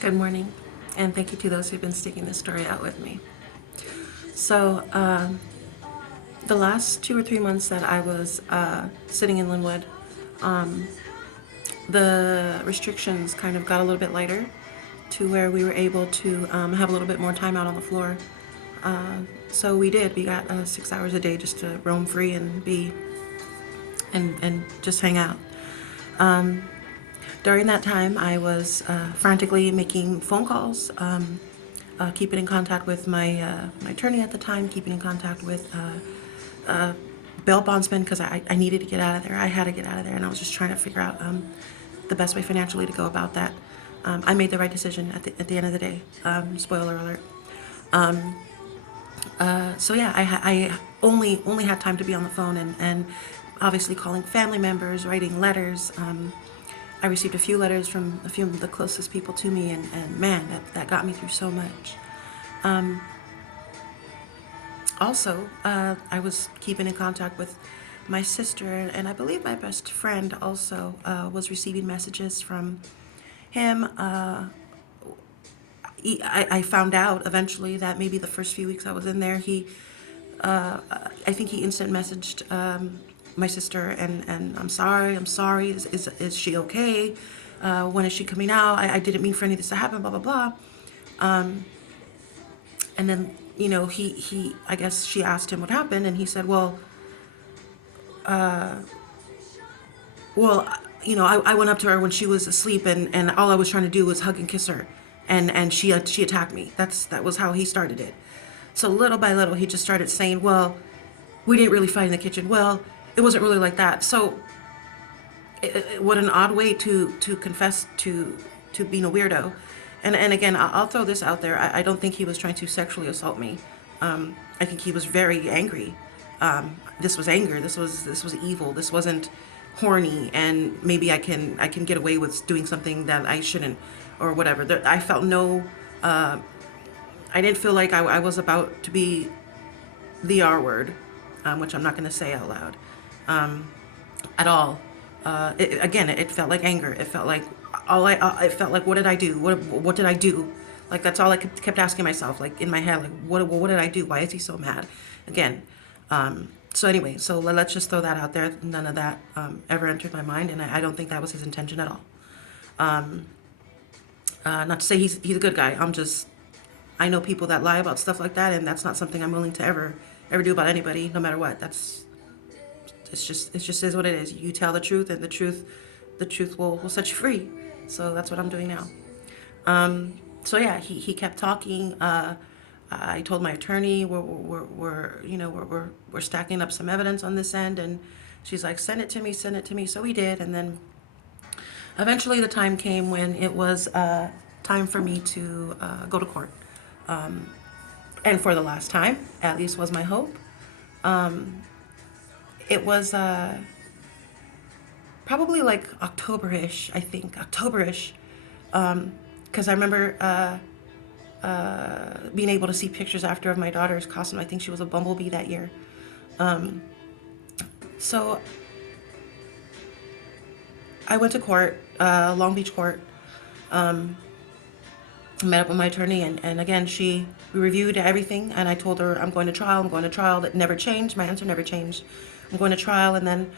Good morning, and thank you to those who've been sticking this story out with me. So, the last 2 or 3 months that I was sitting in Linwood, the restrictions kind of got a little bit lighter to where we were able to have a little bit more time out on the floor. So we did. We got 6 hours a day just to roam free and be and just hang out. During that time, I was frantically making phone calls, keeping in contact with my attorney at the time, keeping in contact with bail bondsman because I needed to get out of there. I had to get out of there, and I was just trying to figure out the best way financially to go about that. I made the right decision at the end of the day. Spoiler alert. So yeah, I only had time to be on the phone and obviously calling family members, writing letters. I received a few letters from a few of the closest people to me, and man, that got me through so much. Also, I was keeping in contact with my sister, and I believe my best friend also was receiving messages from him. I found out eventually that maybe the first few weeks I was in there, I think he instant messaged my sister, and I'm sorry, is she okay? When is she coming out? I didn't mean for any of this to happen, blah, blah, blah. And then, I guess she asked him what happened, and he said, I went up to her when she was asleep, and all I was trying to do was hug and kiss her, and she attacked me. That was how he started it. So little by little, he just started saying, well, we didn't really fight in the kitchen. Well, it wasn't really like that. So, what an odd way to confess to being a weirdo. And again, I'll throw this out there. I don't think he was trying to sexually assault me. I think he was very angry. This was anger. This was evil. This wasn't horny. And maybe I can get away with doing something that I shouldn't, or whatever. I felt no. I didn't feel like I was about to be the R word, which I'm not going to say out loud at all. It felt like anger. It felt like it felt like, what did I do? What did I do? Like, that's all I kept asking myself, like in my head, like what did I do? Why is he so mad? Again. So anyway, so let's just throw that out there. None of that ever entered my mind, and I don't think that was his intention at all. Not to say he's a good guy. I know people that lie about stuff like that, and that's not something I'm willing to ever do about anybody, no matter what. It just is what it is. You tell the truth, and the truth will set you free. So that's what I'm doing now. So yeah, he kept talking. I told my attorney we're stacking up some evidence on this end, and she's like, send it to me, send it to me. So we did, and then eventually the time came when it was time for me to go to court, and for the last time, at least was my hope. It was probably like October-ish, I think, October-ish, because I remember being able to see pictures after of my daughter's costume. I think she was a bumblebee that year. So I went to court, Long Beach court, met up with my attorney, and again, we reviewed everything, and I told her, I'm going to trial, I'm going to trial. That never changed. My answer never changed. I'm going to trial. And then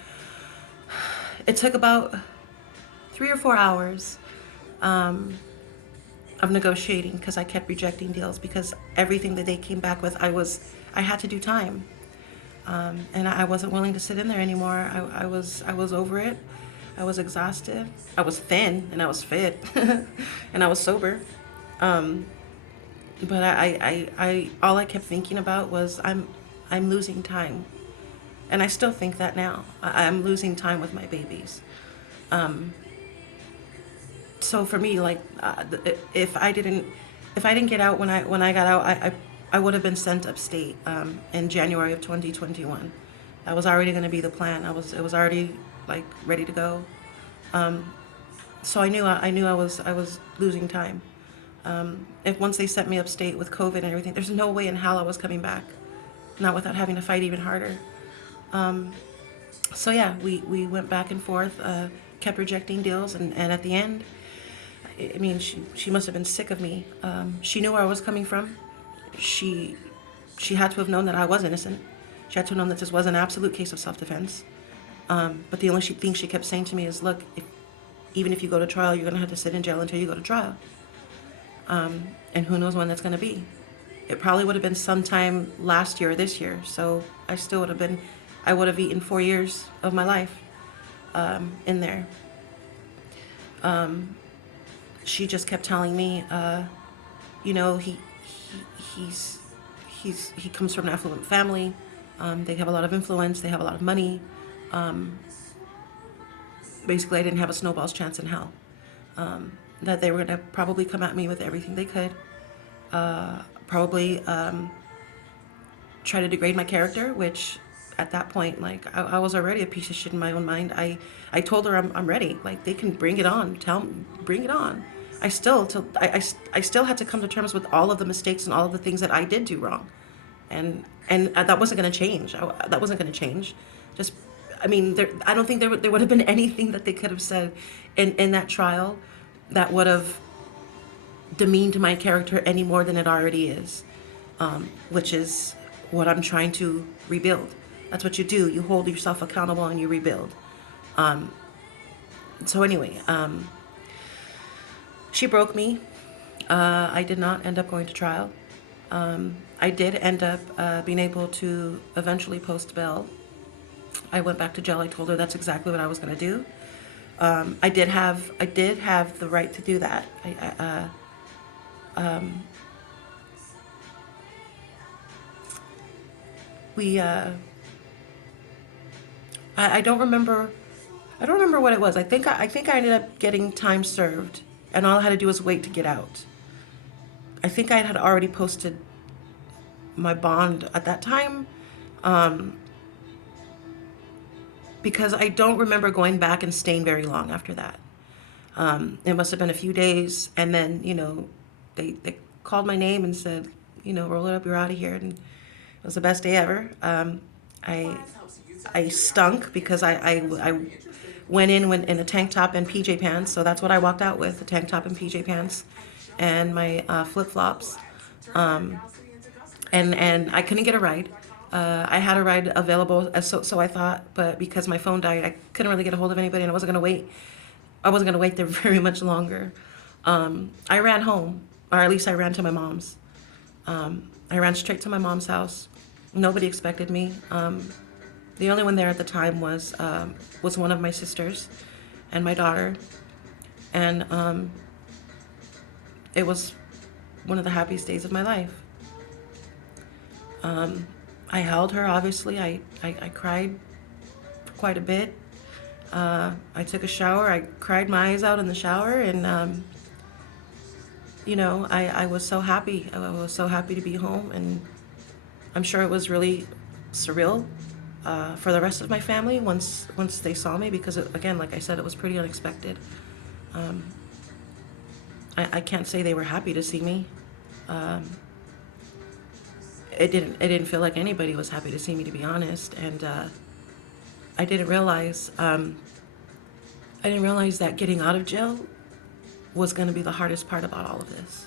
it took about 3 or 4 hours of negotiating, because I kept rejecting deals, because everything that they came back with, I had to do time. And I wasn't willing to sit in there anymore. I was over it. I was exhausted. I was thin, and I was fit, and I was sober. But I all I kept thinking about was, I'm losing time, and I still think that now. I'm losing time with my babies. So for me, like, if I didn't get out when I got out, I would have been sent upstate in January of 2021. That was already going to be the plan. It was already like ready to go. So I knew I was losing time. If once they sent me upstate with COVID and everything, there's no way in hell I was coming back, not without having to fight even harder. So yeah, we went back and forth, kept rejecting deals, and at the end, I mean, she must have been sick of me. She knew where I was coming from. She she had to have known that I was innocent. She had to have known that this was an absolute case of self-defense. But the only thing she kept saying to me is, look, even if you go to trial, you're going to have to sit in jail until you go to trial. And who knows when that's going to be. It probably would have been sometime last year or this year. So I would have eaten 4 years of my life in there. She just kept telling me, you know, he's he comes from an affluent family. They have a lot of influence. They have a lot of money. Basically, I didn't have a snowball's chance in hell. That they were going to probably come at me with everything they could. Probably try to degrade my character, which at that point, like, I was already a piece of shit in my own mind. I told her I'm ready. Like, they can bring it on. Bring it on. I still had to come to terms with all of the mistakes and all of the things that I did do wrong, and that wasn't going to change. That wasn't going to change. Just, I mean, I don't think there would have been anything that they could have said in that trial that would have demeaned my character any more than it already is, which is what I'm trying to rebuild. That's what you do. You hold yourself accountable and you rebuild. So anyway, she broke me. I did not end up going to trial. I did end up being able to eventually post bail. I went back to jail. I told her that's exactly what I was going to do. I did have the right to do that. I don't remember. I don't remember what it was. I think I ended up getting time served, and all I had to do was wait to get out. I think I had already posted my bond at that time, because I don't remember going back and staying very long after that. It must have been a few days, and then, you know, they called my name and said, you know, roll it up, you're out of here, and it was the best day ever. I stunk because I went in a tank top and PJ pants, so that's what I walked out with, a tank top and PJ pants, and my flip-flops, and I couldn't get a ride. I had a ride available, so I thought, but because my phone died, I couldn't really get a hold of anybody, and I wasn't gonna wait there very much longer. I ran home, or at least I ran to my mom's. I ran straight to my mom's house. Nobody expected me. The only one there at the time was one of my sisters and my daughter, and it was one of the happiest days of my life. I held her, obviously. I cried for quite a bit. I took a shower. I cried my eyes out in the shower, and you know, I was so happy. I was so happy to be home, and I'm sure it was really surreal for the rest of my family once they saw me, because again, like I said, it was pretty unexpected. I can't say they were happy to see me. It didn't feel like anybody was happy to see me, to be honest, and I didn't realize that getting out of jail was going to be the hardest part about all of this.